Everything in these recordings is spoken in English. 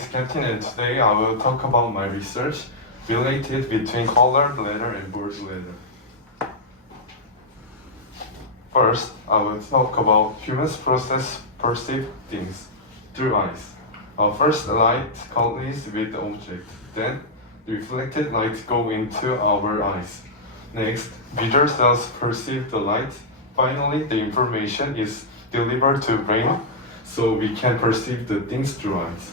is Captain, and today I will talk about my research related between colored letter and bold letter. First, I will talk about humans perceive things through eyes. First, light collides with the object. Then, reflected light go into our eyes. Next, visual cells perceive the light. Finally, the information is delivered to brain, so we can perceive the things through eyes.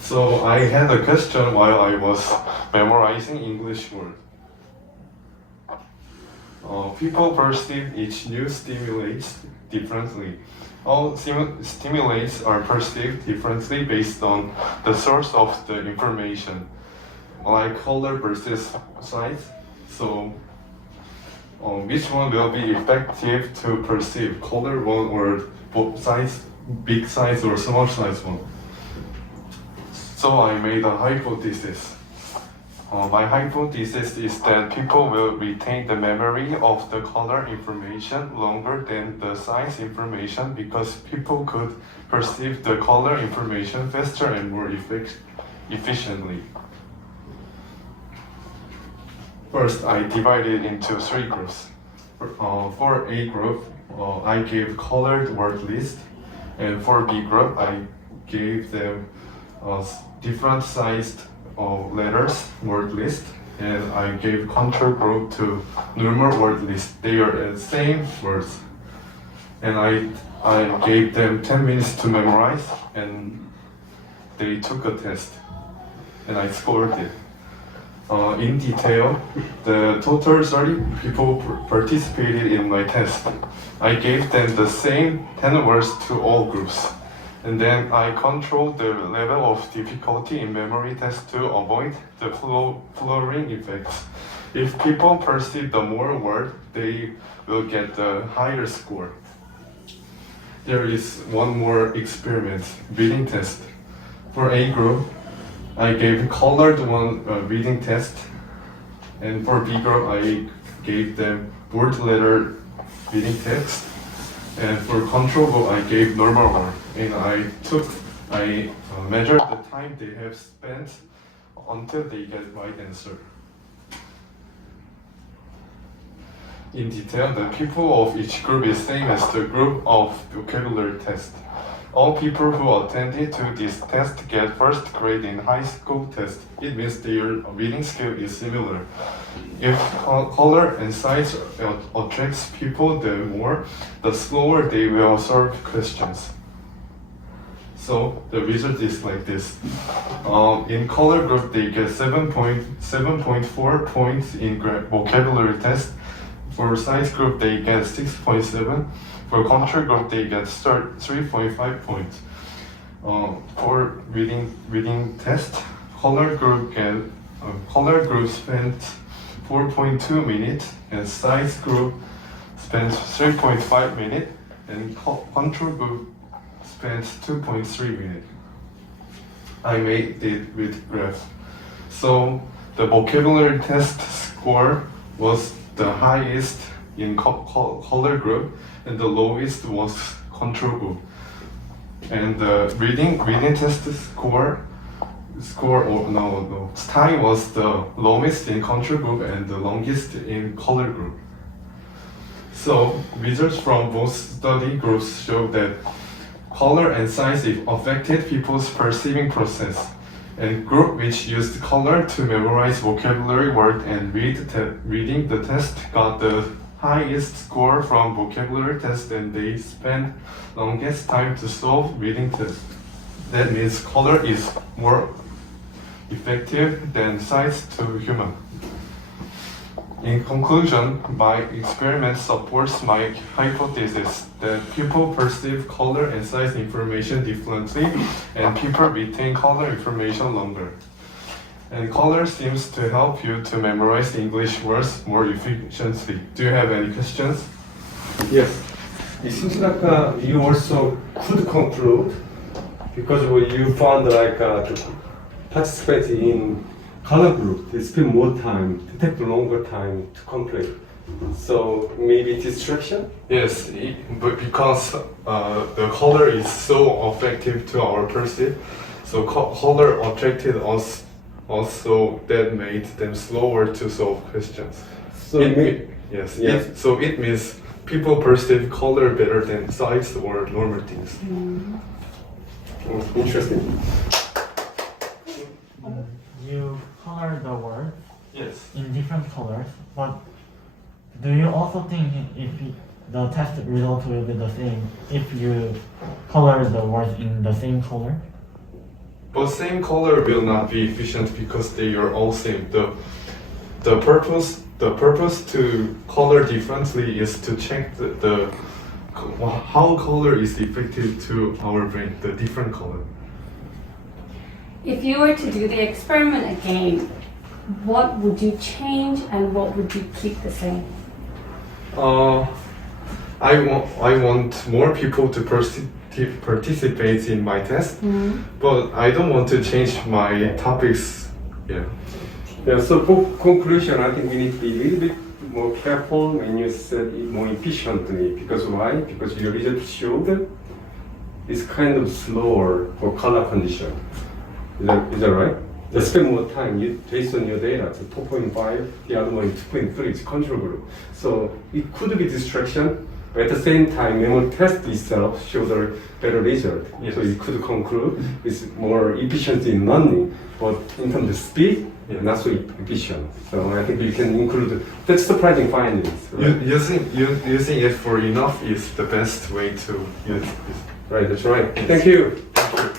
So I had a question while I was memorizing English word. People perceive each new stimulus differently. All stimulates are perceived differently based on the source of the information, like color versus size. So, which one will be effective to perceive, color one or size, big size or small size one? So I made a hypothesis. My hypothesis is that people will retain the memory of the color information longer than the size information because people could perceive the color information faster and more efficiently. First, I divided into 3 groups. For A group, I gave colored word list, and for B group, I gave them different sized letters word list, and I gave control group to normal word list. They are the same words, and I gave them 10 minutes to memorize, and they took a test, and I scored it. In detail, the total 30 people participated in my test. I gave them the same 10 words to all groups. And then I controlled the level of difficulty in memory test to avoid the flooring effects. If people perceive the more word, they will get the higher score. There is one more experiment, reading test. For A group, I gave colored one reading test, and for B group, I gave them bold letter reading text. And for control group, I gave normal one, and I measured the time they have spent until they get right answer. In detail, the people of each group is same as the group of vocabulary test. All people who attended to this test get first grade in high school test. It means their reading skill is similar. If color and size attracts people, the slower they will solve questions. So the result is like this. In color group, they get 7.4 points in vocabulary test. For size group, they get 6.7. For control group, they get 3.5 points. For reading test, color group spent 4.2 minutes, and size group spent 3.5 minutes, and control group spent 2.3 minutes. I made it with graph. So the vocabulary test score was the highest in color group, and the lowest was control group. And the reading test time was the lowest in control group and the longest in color group. So results from both study groups show that color and size affected people's perceiving process. And group which used color to memorize vocabulary word and reading the test got the highest score from vocabulary test, and they spent longest time to solve reading test. That means color is more effective than size to human. In conclusion, my experiment supports my hypothesis that people perceive color and size information differently, and people retain color information longer. And color seems to help you to memorize English words more efficiently. Do you have any questions? Yes. It seems like you also could conclude because you found to participate in color group, they spend more time, to take the longer time to complete. So maybe distraction? Yes, but because the color is so effective to our perceive, so color attracted us. Also, that made them slower to solve questions. So Yes. Yeah. So it means people perceive color better than sights or normal things. Interesting. You color the word Yes. in different colors, but do you also think if the test result will be the same if you color the words in the same color? But same color will not be efficient because they are all same. The purpose to color differently is to check how color is effective to our brain, the different color. If you were to do the experiment again, what would you change and what would you keep the same? I want more people to participate in my test, but I don't want to change my topics. Yeah. Yeah, so for conclusion, I think we need to be a little bit more careful when you set it more efficiently. Because why? Because your result showed it's kind of slower for color condition. Is that right? Just spend more time based on your data. So 2.5, the other one is 2.3, it's control group. So it could be distraction, but at the same time, memory test itself shows a better result. Yes. So you could conclude it's more efficiency in learning, but in terms of speed, not so efficient. So I think you can include that's surprising findings. Right? Using it for enough is the best way to use it. Right, that's right. Thank you. Thank you.